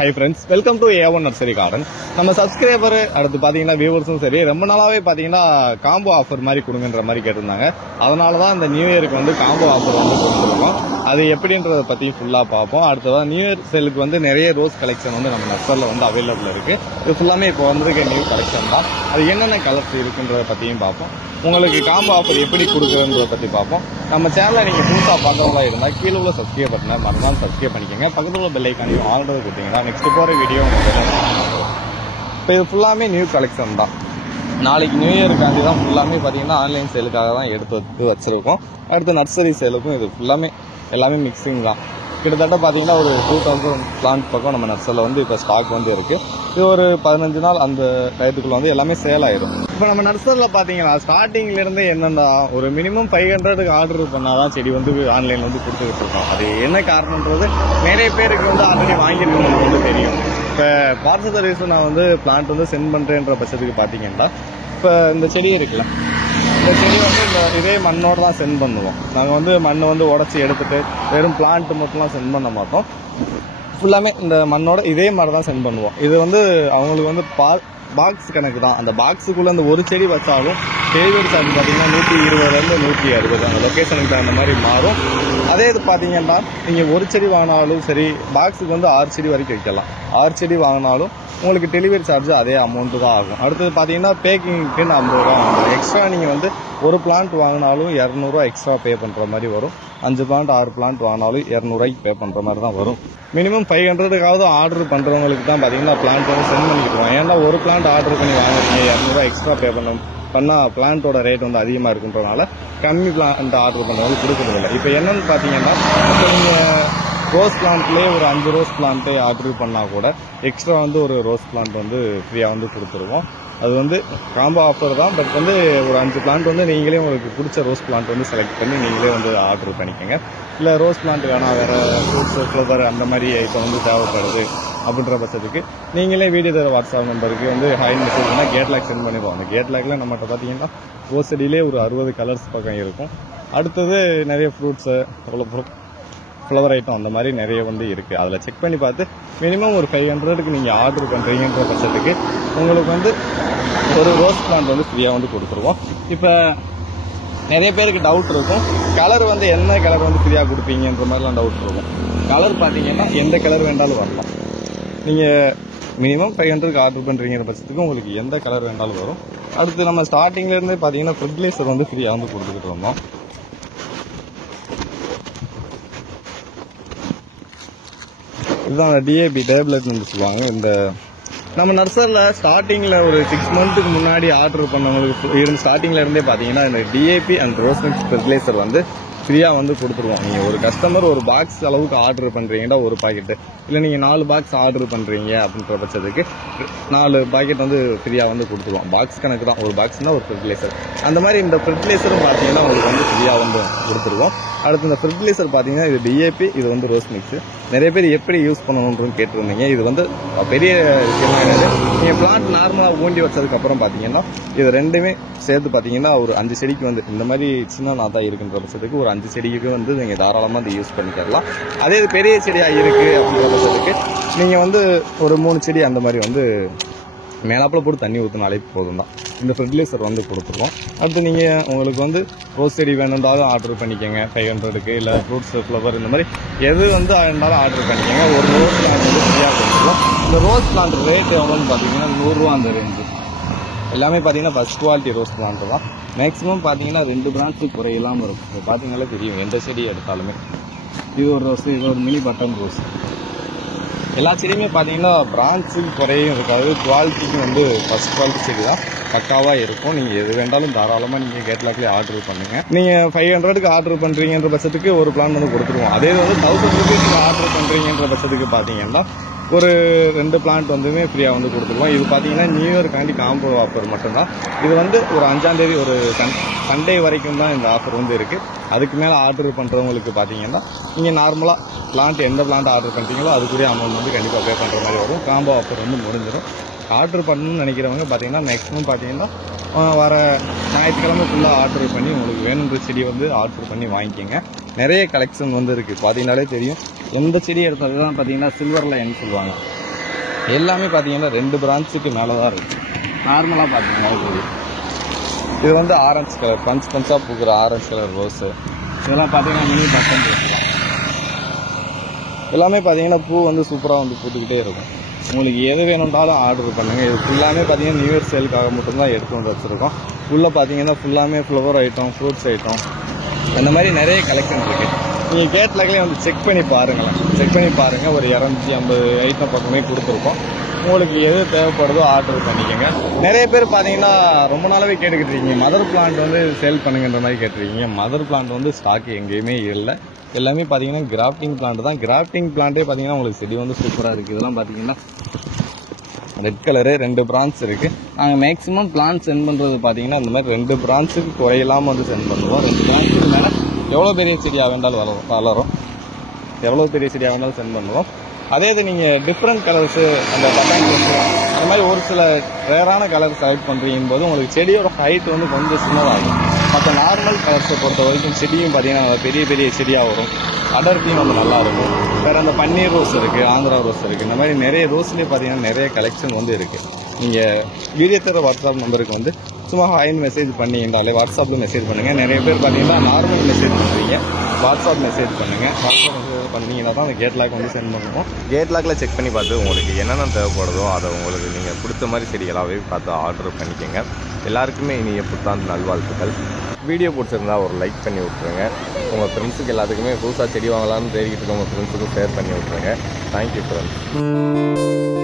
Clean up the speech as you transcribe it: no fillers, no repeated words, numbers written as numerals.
Hi friends, welcome to A1 Nursery Garden. நம்ம subscriber அடுத்து பாத்தீங்கன்னா வியூவர்ஸும் சரி ரொம்ப நாளாவே பாத்தீங்கன்னா காம்போ ஆஃபர் மாதிரி கொடுங்கன்ற மாதிரி கேட்டிருந்தாங்க. அதனால தான் இந்த நியூ இயருக்கு வந்து காம்போ ஆஃபர் வந்து கொடுத்துருக்கோம். அது எப்படின்றத பத்தி ஃபுல்லா பார்ப்போம். அடுத்ததா நியூ இயர் சேலுக்கு வந்து நிறைய ரோஸ் கலெக்ஷன் வந்து நம்ம நர்சரியில் வந்து அவைலபிள் இருக்கு. இது ஃபுல்லாமே இப்போ வந்திருக்க நியூ கலெக்ஷன் தான். அது என்னென்ன கலர்ஸ் இருக்குன்றத பத்தியும் பார்ப்போம். உங்களுக்கு காம்போ ஆஃபர் எப்படி கொடுக்குறதுன்றத பத்தி பார்ப்போம். நம்ம சேனலை நீங்க புதுசா பார்க்கறவங்களா இருந்தா கீழே உள்ள சப்ஸ்கிரைப் பட்டனை மறக்காம சப்ஸ்கிரைப் பண்ணிக்கோங்க. பக்கத்துல உள்ள பெல் ஐக்கானையும் ஆல்ரெடி கொடுத்தீங்கன்னா நெக்ஸ்ட் போற வீடியோ இப்போ இது ஃபுல்லாமே நியூ கலெக்ஷன் தான். நாளைக்கு நியூ இயருக்காண்டி தான் ஃபுல்லாமே பார்த்தீங்கன்னா ஆன்லைன் சேலுக்காக தான் எடுத்து வச்சிருக்கோம். அடுத்து நர்சரி சேலுக்கும் இது ஃபுல்லாமே எல்லாமே மிக்சிங் தான். கிட்டத்தட்ட பார்த்தீங்கன்னா ஒரு 2000 பிளான்ட் பக்கம் நம்ம நர்சரியில் வந்து இப்போ ஸ்டாக் வந்து இருக்குது. இது ஒரு 15 நாள் அந்த டயத்துக்குள்ள வந்து எல்லாமே சேல் ஆயிடும். இப்போ நம்ம நர்சரியில் பார்த்தீங்கன்னா ஸ்டார்டிங்லேருந்து என்னென்னா ஒரு மினிமம் 500க்கு ஆர்டர் பண்ணாதான் செடி வந்து ஆன்லைனில் வந்து கொடுத்துக்கிட்டு இருக்கோம். அது என்ன காரணம்ன்றது நிறைய பேருக்கு வந்து ஆல்ரெடி வாங்கியிருக்கவங்களுக்கு வந்து தெரியும். இப்போ பார்சல் சர்வீஸ் நான் வந்து பிளான்ட் வந்து சென்ட் பண்ணுறேன்ற பட்சத்துக்கு பார்த்தீங்கன்னா இப்போ இந்த செடி இருக்குல்ல, இந்த செடி வந்து இதே மண்ணோடு தான் சென்ட் பண்ணுவோம். நாங்கள் வந்து மண்ணை வந்து உடச்சி எடுத்துட்டு வெறும் பிளான்ட் மட்டும்லாம் சென்ட் பண்ண மாட்டோம். ஃபுல்லாமே இந்த மண்ணோட இதே மாதிரி தான் சென்ட் பண்ணுவோம். இது வந்து அவங்களுக்கு வந்து பாக்ஸ் கணக்கு தான். அந்த பாக்ஸுக்குள்ளே அந்த ஒரு செடி வச்சாலும் டெலிவரி சார்ஜ் பார்த்தீங்கன்னா 120 160 அந்த லொக்கேஷனுக்கு அந்த மாதிரி மாறும். அதே இது பார்த்தீங்கன்னா நீங்கள் ஒரு செடி வாங்கினாலும் சரி, பாக்ஸுக்கு வந்து 6 செடி வரைக்கும் வைக்கலாம். 6 செடி வாங்கினாலும் உங்களுக்கு டெலிவரி சார்ஜ் அதே அமௌண்ட்டு தான் ஆகும். அடுத்தது பார்த்தீங்கன்னா பேக்கிங்க்கு 50 ரூபா வாங்குவோம். எக்ஸ்ட்ரா நீங்கள் வந்து ஒரு பிளான்ட் வாங்கினாலும் 200 எக்ஸ்ட்ரா பே பண்ணுற மாதிரி வரும். 5 பிளான்ட் 6 பிளான்ட் வாங்கினாலும் 200 பே பண்ணுற மாதிரி தான் வரும். மினிமம் 500க்காவது ஆர்டர் பண்ணுறவங்களுக்கு தான் பார்த்தீங்கன்னா பிளான்ட் வந்து சென்ட் பண்ணிக்கிடுவோம். ஏன்னா ஒரு பிளான்ட் ஆர்டர் பண்ணி வாங்குறீங்க 200 எக்ஸ்ட்ரா பே பண்ணால் பிளான்ட்டோட ரேட் வந்து அதிகமாக இருக்குன்றதுனால கம்மி பிளான்ட் ஆர்டர் பண்ணுறவங்களுக்கு கொடுக்குறதில்ல. இப்போ என்னன்னு பார்த்தீங்கன்னா இப்போ நீங்கள் ரோஸ் பிளான்ட்லேயே ஒரு 5 ரோஸ் பிளான்ட்டு ஆர்டர் பண்ணால் கூட எக்ஸ்ட்ரா வந்து ஒரு ரோஸ் பிளான்ட் வந்து ஃப்ரீயாக வந்து கொடுத்துருவோம். அது வந்து காம்போ ஆஃபர் தான். பட் வந்து ஒரு 5 பிளான்ட் வந்து நீங்களே உங்களுக்கு பிடிச்ச ரோஸ் பிளான்ட் வந்து செலக்ட் பண்ணி நீங்களே வந்து ஆர்டர் பண்ணிக்கோங்க. இல்லை ரோஸ் பிளான்ட் வேணாம், வேறு ஃப்ரூட்ஸு ஃப்ளவர் அந்த மாதிரி ஐட்டம் வந்து தேவைப்படுது அப்படின்ற பட்சத்துக்கு நீங்களே வீடியோ தர வாட்ஸ்அப் நம்பருக்கு வந்து ஹாய் மெசேஜ் பண்ணால் கேட்லாக் சென்ட் பண்ணிடுவோம். அந்த கேட்லாக்ல நம்மகிட்ட பார்த்தீங்கன்னா ரோஸ் செடியிலே ஒரு 60 கலர்ஸ் பக்கம் இருக்கும். அடுத்தது நிறைய ஃப்ரூட்ஸு ஃப்ளவர் ஐட்டம் அந்த மாதிரி நிறைய வந்து இருக்குது. அதில் செக் பண்ணி பார்த்து மினிமம் ஒரு 500க்கு நீங்கள் ஆர்டர் பண்ணுறீங்கன்ற பட்சத்துக்கு உங்களுக்கு வந்து ஒரு ரோஸ் பிளான்ட் வந்து ஃப்ரீயாக வந்து கொடுத்துருவோம். இப்போ நிறைய பேருக்கு டவுட் இருக்கும், கலர் வந்து என்ன கலர் வந்து ஃப்ரீயாக கொடுப்பீங்கன்ற மாதிரிலாம் டவுட் இருக்கும். கலர் பார்த்தீங்கன்னா எந்த கலர் வேண்டாலும் வரலாம். நீங்கள் மினிமம் 500க்கு ஆர்டர் பண்ணுறீங்கிற பட்சத்துக்கு உங்களுக்கு எந்த கலர் வேண்டாலும் வரும். அடுத்து நம்ம ஸ்டார்டிங்லேருந்தே பார்த்தீங்கன்னா ஃபெர்டிலைசர் வந்து ஃப்ரீயாக வந்து கொடுத்துக்கிட்டு இருந்தோம். இதுதான் டிஏபி டேப்லெட்னு சொல்லுவாங்க. இந்த நம்ம நர்சரியில் ஸ்டார்டிங்கில் ஒரு 6 மந்த்துக்கு முன்னாடி ஆர்டர் பண்ணவங்களுக்கு ஸ்டார்டிங்கில் இருந்தே பார்த்தீங்கன்னா இந்த DAP and rose mix fertilizer வந்து ஃப்ரீயாக வந்து கொடுத்துருவோம். நீங்கள் ஒரு கஸ்டமர் ஒரு பாக்ஸ் அளவுக்கு ஆர்டர் பண்ணுறீங்கன்னா ஒரு பாக்கெட்டு, இல்லை நீங்கள் 4 பாக்ஸ் ஆர்டர் பண்ணுறீங்க அப்படின்ற பட்சத்துக்கு 4 பாக்கெட் வந்து ஃப்ரீயாக வந்து கொடுத்துருவோம். பாக்ஸ் கணக்கு தான், ஒரு பாக்ஸ்னால் ஒரு ஃபெர்டிலைசர். அந்த மாதிரி இந்த ஃபெர்டிலைசரும் பார்த்தீங்கன்னா உங்களுக்கு வந்து ஃப்ரீயாக வந்து கொடுத்துருவோம். அடுத்து இந்த ஃபெர்டிலைசர் பார்த்தீங்கன்னா இது டிஏபி, இது வந்து ரோஸ் மிக்ஸு. நிறைய பேர் எப்படி யூஸ் பண்ணணும்னு கேட்டிருந்தீங்க. இது வந்து பெரிய விஷயமா என்னது, நீங்கள் பிளான்ட் நார்மலாக ஊண்டி வச்சதுக்கப்புறம் பார்த்தீங்கன்னா இது ரெண்டுமே சேர்த்து பார்த்தீங்கன்னா ஒரு 5 செடிக்கு வந்து இந்த மாதிரி சின்ன நாத்தா இருக்குன்ற பட்சத்துக்கு ஒரு 5 செடிக்கு வந்து நீங்கள் தாராளமாக அதை யூஸ் பண்ணிக்கலாம். அதே இது பெரிய செடியாக இருக்குது அப்படின்ற பட்சத்துக்கு நீங்கள் வந்து ஒரு 3 செடி அந்த மாதிரி வந்து மேலாப்பில் போட்டு தண்ணி ஊற்றினாலே போதும் தான். இந்த ஃபெர்டிலைசர் வந்து கொடுத்துருவோம். அடுத்து நீங்கள் உங்களுக்கு வந்து ரோஸ் செடி வேணுன்றாலும் ஆர்டர் பண்ணிக்கோங்க 500க்கு, இல்லை ஃப்ரூட்ஸ் ஃப்ளவர் இந்த மாதிரி எது வந்து இருந்தாலும் ஆர்டர் பண்ணிக்கோங்க. ஒரு ரோஸ் பிளான்ட் வந்து ஃப்ரீயாக கொடுத்துருவோம். இந்த ரோஸ் பிளான்ட் ரேட் எவ்வளோன்னு பார்த்தீங்கன்னா 100 ரூபா அந்த ரேஞ்சு. எல்லாமே பார்த்தீங்கன்னா ஃபஸ்ட் குவாலிட்டி ரோஸ் பிளான்ட் தான். மேக்ஸிமம் பார்த்தீங்கன்னா 2 பிரான்ச்சு குறையில்லாமல் இருக்கும். இப்போ பார்த்தீங்கன்னாலே தெரியும் எந்த செடி எடுத்தாலுமே. இது ஒரு ரோஸ், இது ஒரு மினி பட்டன் ரோஸ். எல்லா செடியுமே பார்த்தீங்கன்னா பிரான்ச்சுக்கு குறையும் இருக்காது. குவாலிட்டிக்கு வந்து ஃபஸ்ட் குவாலிட்டி செடி தான் பக்காவாக இருக்கும். நீங்கள் எது வேண்டாலும் தாராளமாக நீங்கள் கேட்லாக்லேயே ஆர்டர் பண்ணுங்கள். நீங்கள் 500க்கு ஆர்டர் பண்ணுறீங்கன்ற பட்சத்துக்கு ஒரு பிளான் வந்து கொடுத்துருவோம். அதே வந்து 1000 ரூபீஸ்க்கு ஆர்டர் பண்ணுறீங்கன்ற பட்சத்துக்கு பார்த்தீங்கன்னா ஒரு 2 பிளான்ட் வந்துமே ஃப்ரீயாக வந்து கொடுத்துருவோம். இது பார்த்தீங்கன்னா நியூ இயர்க்காண்டி காம்போ ஆஃபர் மட்டும்தான். இது வந்து ஒரு 5ஆம் தேதி ஒரு சண்டே வரைக்கும் தான் இந்த ஆஃபர் வந்து இருக்குது. அதுக்கு மேலே ஆர்டர் பண்ணுறவங்களுக்கு பார்த்தீங்கன்னா நீங்கள் நார்மலாக பிளான்ட் எந்த பிளான்ட் ஆர்டர் பண்ணுறீங்களோ அதுக்குரிய அமௌண்ட் வந்து கண்டிப்பாக பே பண்ணுற மாதிரி வரும். காம்போ ஆஃபர் வந்து முடிஞ்சிடும். ஆர்டர் பண்ணணும்னு நினைக்கிறவங்க பார்த்தீங்கன்னா மேக்ஸிமம் பார்த்தீங்கன்னா வர ஞாயிற்றுக்கிழமை ஃபுல்லாக ஆர்டர் பண்ணி உங்களுக்கு வேணுன்ற செடி வந்து ஆர்டர் பண்ணி வாங்கிக்கோங்க. நிறைய கலெக்ஷன் வந்து இருக்குது. பார்த்தீங்கன்னாலே தெரியும். எந்த செடி எடுத்தாலும் பார்த்தீங்கன்னா சில்வர் லைன் சொல்லுவாங்க. எல்லாமே பார்த்தீங்கன்னா 2 பிரான்ச்சுக்கு மேலே தான் இருக்குது. நார்மலாக பார்த்தீங்கன்னா இது வந்து ஆரஞ்சு கலர் பஞ்சாக பூக்கிற ஆரஞ்சு கலர் ரோஸு. இதெல்லாம் பார்த்தீங்கன்னா மினி பட்டன் பேசலாம். எல்லாமே பார்த்தீங்கன்னா பூ வந்து சூப்பராக வந்து பூத்துக்கிட்டே இருக்கும். உங்களுக்கு எது வேணும்னாலும் ஆர்டர் பண்ணுங்கள். இது ஃபுல்லாமே பார்த்தீங்கன்னா நியூ இயர் சேலுக்காக மட்டும்தான் எடுத்து வந்து வச்சுருக்கோம். உள்ளே பார்த்தீங்கன்னா ஃபுல்லாமே ஃப்ளவர் ஐட்டம், ஃப்ரூட்ஸ் ஐட்டம், அந்த மாதிரி நிறைய கலெக்ஷன் இருக்குது. நீங்கள் கேட்லாக்லேயே வந்து செக் பண்ணி பாருங்கள். ஒரு 250 ஐட்டம் பக்கமே கொடுத்துருக்கோம். உங்களுக்கு எது தேவைப்படுதோ ஆர்டர் பண்ணிக்கோங்க. நிறைய பேர் பார்த்தீங்கன்னா ரொம்ப நாளாகவே கேட்டுக்கிட்டு இருக்கீங்க, மதர் பிளான்ட் வந்து சேல் பண்ணுங்கன்ற மாதிரி கேட்டிருக்கீங்க. மதர் பிளான்ட் வந்து ஸ்டாக் எங்கேயுமே இல்லை. எல்லாமே பார்த்தீங்கன்னா கிராஃப்டிங் பிளான்ட் தான். கிராஃப்டிங் பிளான்ட்டே பார்த்தீங்கன்னா உங்களுக்கு செடி வந்து சூப்பராக இருக்குது. இதெல்லாம் பார்த்தீங்கன்னா ரெட் கலரு 2 பிரான்ச் இருக்குது. நாங்கள் மேக்ஸிமம் பிளான்ட் சென்ட் பண்ணுறது பார்த்தீங்கன்னா இந்த மாதிரி 2 பிரான்ச்சுக்கு குறையில்லாமல் வந்து சென்ட் பண்ணுவோம். 2 பிரான்ச்சுக்கு மேலே எவ்வளோ பெரிய செடியாக வேண்டாலும் வளரும். எவ்வளோ பெரிய செடியாக வேண்டாலும் சென்ட் பண்ணுவோம். அதே இது நீங்கள் டிஃப்ரெண்ட் கலர்ஸு, அந்த பட்டன் அந்த மாதிரி ஒரு சில ரேரான கலர் செலக்ட் பண்ணுறீங்க போது உங்களுக்கு செடியோட ஹைட் வந்து கொஞ்சம் சின்னதாகும். மற்ற நார்மல் கலர்ஸை பொறுத்த வரைக்கும் செடியும் பார்த்தீங்கன்னா பெரிய பெரிய செடியாக வரும். அடர்த்தியும் வந்து நல்லாயிருக்கும். வேறு அந்த பன்னீர் ரோஸ் இருக்குது, ஆந்திரா ரோஸ் இருக்குது. இந்த மாதிரி நிறைய ரோஸ்லேயே பார்த்தீங்கன்னா நிறைய கலெக்ஷன் வந்து இருக்குது. நீங்கள் வீடியோ தர வாட்ஸ்அப் நம்பருக்கு வந்து சும்மா ஹாய்னு மெசேஜ் பண்ணிங்கனாலே வாட்ஸ்அப்பில் மெசேஜ் பண்ணுங்கள். நிறைய பேர் பார்த்தீங்கன்னா நார்மல் மெசேஜ் பண்ணுறீங்க, வாட்ஸ்அப் மெசேஜ் பண்ணுங்கள். வாட்ஸ்அப் மெசேஜ் பண்ணிங்கன்னா தான் அந்த கேட்லாக் வந்து சென்ட் பண்ணுவோம். கேட்லாக்கில் செக் பண்ணி பார்த்து உங்களுக்கு என்னென்ன தேவைப்படுதோ அதை உங்களுக்கு நீங்கள் பிடிச்ச மாதிரி செடிகளாகவே பார்த்து ஆர்டர் பண்ணிக்கோங்க. எல்லாருக்குமே இனிய புத்தாண்டு நல்வாழ்த்துக்கள். வீடியோ பிடிச்சிருந்தா ஒரு லைக் பண்ணி விட்ருங்க. உங்கள் ஃப்ரெண்ட்ஸுக்கு எல்லாத்துக்குமே புதுசாக செடி வாங்கலாம்னு தேடிக்கிட்டு இருக்க உங்கள் ஃப்ரெண்ட்ஸுக்கும் ஷேர் பண்ணி விட்ருங்க. Thank you friends.